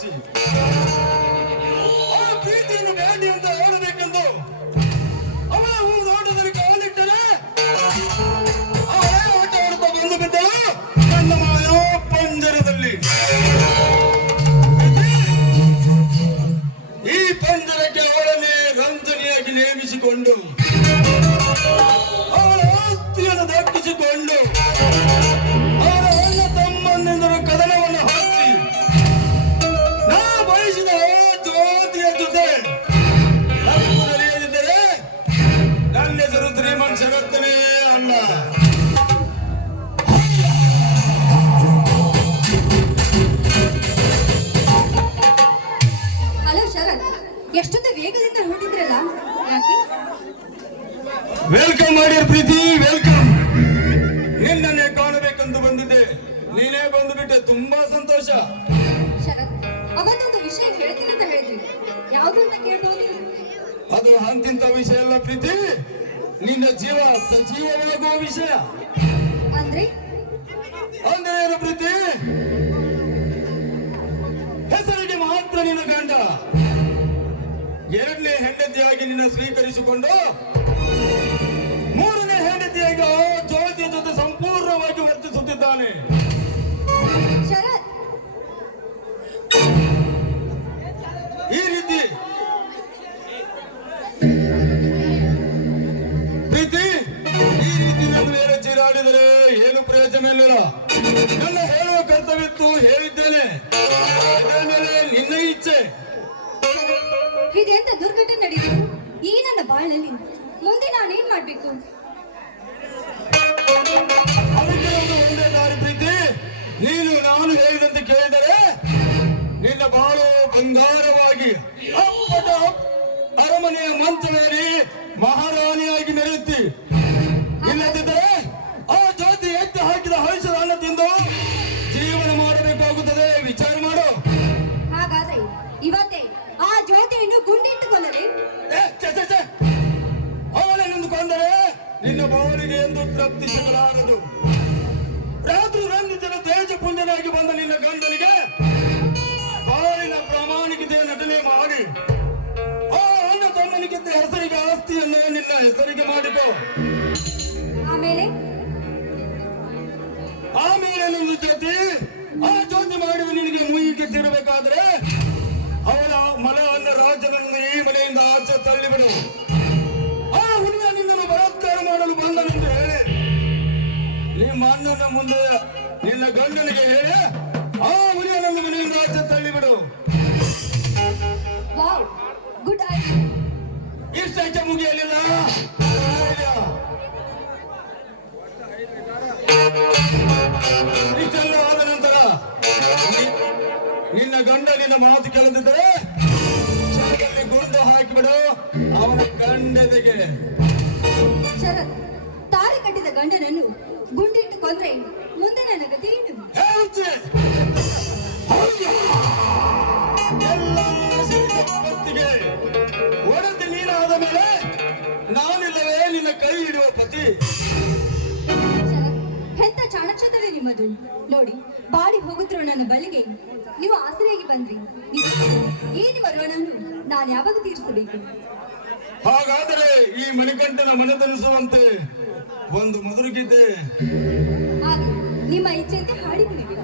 ಮೆಚ್ಚಿ ಅವಳ ಪ್ರೀತಿಯನ್ನು ಬ್ಯಾಂಡಿ ಅಂತ ಆಡಬೇಕೆಂದು ಅವಳ ಹೂ ನೋಟದಲ್ಲಿ ಕಾಲಿಟ್ಟರೆ ಅವಳೇ ಆಟ ಆಡುತ್ತಾ ಬಂದು ಬಿದ್ದಳು ನನ್ನ ಮಾಯೋ ಪಂಜರದಲ್ಲಿ. ಈ ಪಂಜರಕ್ಕೆ ಅವಳನ್ನೇ ರಂಜನೆಯಾಗಿ ನೇಮಿಸಿಕೊಂಡು ಅವಳ ಆಸ್ತಿಯನ್ನು ದಕ್ಕಿಸಿಕೊಂಡು ಅವರ ಅಣ್ಣ ತಮ್ಮನೆಂದರು ಕದನವನ್ನು ಹಾಕಿ ನಾ ಬಯಸಿದ ಜ್ಯೋತಿಯ ಜೊತೆ ನಡೆಯದಿದ್ದರೆ ನನ್ನ ಹೆಸರು ಶ್ರೀಮಂತ ಶರತ್ತನೇ ಅಲ್ಲ. ಹಲೋ ಶರತ್, ಎಷ್ಟೊಂದು ವೇಗದಿಂದ ಹೊರಟಿದ್ರಲ್ಲ, ಯಾಕೆ? ವೆಲ್ಕಮ್ ಮಾಡಿರ್ ಪ್ರೀತಿ, ವೆಲ್ಕಮ್. ನಿನ್ನನ್ನೇ ಕಾಣಬೇಕೆಂದು ಬಂದಿದ್ದೆ, ನೀನೇ ಬಂದು ಬಿಟ್ಟೆ, ತುಂಬಾ ಸಂತೋಷ. ಶರತ್, ಅವತ್ತೊಂದು ವಿಷಯ ಹೇಳ್ತೀನಿ ಅಂತ ಹೇಳಿದ್ರಿ, ಯಾವುದು ಅಂತ ಕೇಳ್ಬೋದು? ಅದು ಅಂತಿಂತ ವಿಷಯ ಅಲ್ಲ ಪ್ರೀತಿ, ನಿನ್ನ ಜೀವ ಸಜೀವವಾಗುವ ವಿಷಯ. ಅಂದ್ರೆ ಅಂದ್ರೆ ಏನು ಪ್ರೀತಿ? ಹೆಸರಿಗೆ ಮಾತ್ರ ನಿನ್ನ ಗಂಡ ಎರಡನೇ ಹೆಂಡತಿಯಾಗಿ ನಿನ್ನ ಸ್ವೀಕರಿಸಿಕೊಂಡು ಮೂರನೇ ಹೆಂಡತಿಯಾಗಿ ಆ ಜ್ಯೋತಿಯ ಜೊತೆ ಸಂಪೂರ್ಣವಾಗಿ ವರ್ತಿಸುತ್ತಿದ್ದಾನೆ. ಶರತ್, ಈ ರೀತಿ ಪ್ರೀತಿ ಈ ರೀತಿ ನನ್ನ ಮೇಲೆ ಚೀರಾಡಿದರೆ ಏನು ಪ್ರಯೋಜನವಿಲ್ಲ. ನನ್ನ ಹೇಳುವ ಕರ್ತವ್ಯತ್ತು ಹೇಳಿದ್ದೇನೆ, ಮೇಲೆ ನಿನ್ನ ಇಚ್ಛೆ. ಇದೆಂತ ದುರ್ಘಟನೆ ನಡೆಯಿತು ಈ ನನ್ನ ಬಾಳಲ್ಲಿ, ಮುಂದೆ ನಾನೇನ್ ಮಾಡ್ಬೇಕು? ಅದಕ್ಕೆ ಒಂದು ಒಂದೇ ದಾರಿ ಪ್ರೀತಿ, ನೀನು ನಾನು ಹೇಳಿದಂತೆ ಕೇಳಿದರೆ ನಿನ್ನ ಬಾಳು ಬಂಗಾರವಾಗಿ ಅಪ್ಪಟ ಅರಮನೆಯ ಮಂಚವೇರಿ ಮಹಾರಾಣಿಯಾಗಿ ಮೆರೆಯುತ್ತಿ. ಇಲ್ಲದಿದ್ದರೆ ಆ ಜ್ಯೋತಿ ಎತ್ತಿ ಹಾಕಿದ ಹವಿಷದ ಅನ್ನ ತಿಂದು ಜೀವನ ಮಾಡಬೇಕಾಗುತ್ತದೆ. ವಿಚಾರ ಮಾಡು. ಹಾಗಾದ್ರೆ ಇವತ್ತೇ ಆ ಜ್ಯೋತಿಯನ್ನು ಗುಂಡಿಟ್ಟುಕೊಂಡರೆ? ಅವನನ್ನು ಕೊಂದರೆ ನಿನ್ನ ಬಾಳಿಗೆ ಎಂದು ತೃಪ್ತಿ ಸಿಗಲಾರದು. ರಾತ್ರಿ ರಂಜಿತನ ತೇಜ ಪುಂಜನಾಗಿ ಬಂದ ನಿನ್ನ ಗಂಡನಿಗೆ ಬಾಳಿನ ಪ್ರಾಮಾಣಿಕತೆಯ ನಟನೆ ಮಾಡಿ ಆ ಅಣ್ಣ ತಮ್ಮನಿಗಿದ್ದ ಹೆಸರಿಗೆ ಆಸ್ತಿಯನ್ನು ನಿನ್ನ ಹೆಸರಿಗೆ ಮಾಡಿಕೊ. ಆಮೇಲೆ ನಿನ್ನ ಜೊತೆ ಆ ಜ್ಯೋತಿ ಮಾಡುವ ನಿನಗೆ ಮುಯಿಗೆ ತಿರಬೇಕಾದ್ರೆ ಅವಳ ಮಲವನ್ನು ರಾಜ್ಯದಲ್ಲಿ ಈ ಮನೆಯಿಂದ ಆಚೆ ತಳ್ಳಿಬಿಡು. ಆ ಹುಡುಗ ನಿನ್ನನ್ನು ಬಲಾತ್ಕಾರ ಮಾಡಲು ಬಂದನೆಂದು ಹೇಳಿ ನಿಮ್ಮ ಅಣ್ಣನ ಮುಂದೆ ನಿನ್ನ ಗಂಡನಿಗೆ ಹೇಳಿ ಆ ಹುಡುಗನನ್ನು ಮನೆಯಿಂದ ಆಚೆ ತಳ್ಳಿಬಿಡು. Good idea. ಇಷ್ಟಕ್ಕೆ ಮುಗಿಯಲಿಲ್ಲ. ಇಷ್ಟೆಲ್ಲ ಆದ ನಂತರ ನಿನ್ನ ಗಂಡ ನಿನ್ನ ಮಾತು ಕೇಳದಿದ್ದರೆ ಶಾಲೆಯಲ್ಲಿ ಗುಂಡು ಹಾಕಿಬಿಡು ಅವನ ಗಂಡನಿಗೆ. ಶರತ್, ತಾಳಿ ಕಟ್ಟಿದ ಗಂಡನನ್ನು ಗುಂಡಿಟ್ಟು ಕೊಂದ್ರೆ ಮುಂದೆ ನನ್ನ ಗತಿ ಏನು? ಎಲ್ಲ ಹೊತ್ತಿಗೆ ಒಡತಿ ನೀನಾದ ಮೇಲೆ ನಾನಿಲ್ಲವೇ ನಿನ್ನ ಕೈ ಹಿಡುವ ಪತಿ. ಎಂತ ಚಾಣಕ್ಷತವೇ ನಿಮ್ಮದು. ನೋಡಿ, ಬಾಡಿ ಹೋಗುತ್ತಿರೋ ನನ್ನ ಬಳಿಗೆ ನೀವು ಆಸರೆಯಾಗಿ ಬಂದ್ರಿ. ಈ ನಿಮ್ಮ ಋಣವನ್ನು ನಾನು ಯಾವಾಗ ತೀರಿಸಬೇಕು? ಹಾಗಾದರೆ ಈ ಮಣಿಕಂಠನ ಮನತನಿಸುವಂತೆ ಒಂದು ಮಧುರಗಿದೆ. ಹಾಗೆ ನಿಮ್ಮ ಇಚ್ಛೆಯಂತೆ ಹಾಡಿ ಕುಣಿಬಿಡ.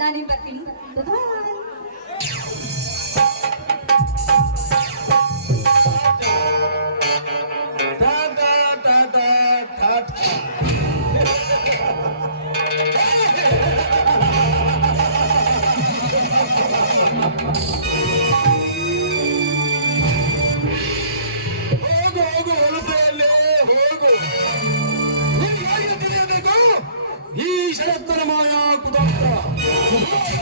ನಾನಿನ್ ಬರ್ತೀನಿ. ಟಾಟಾ ಟಾಟಾ ಟಾಟಾ. ಹೋಗು ಹೋಗು ವಲಸೆಯಲ್ಲೇ ಹೋಗು. ನಿನಗೆ ಹೇಗೆ ತಿಳಿಯಬೇಕು ಈ ಶರತ್ತನ ಮಾಯಾ ಕುತಂತ್ರ?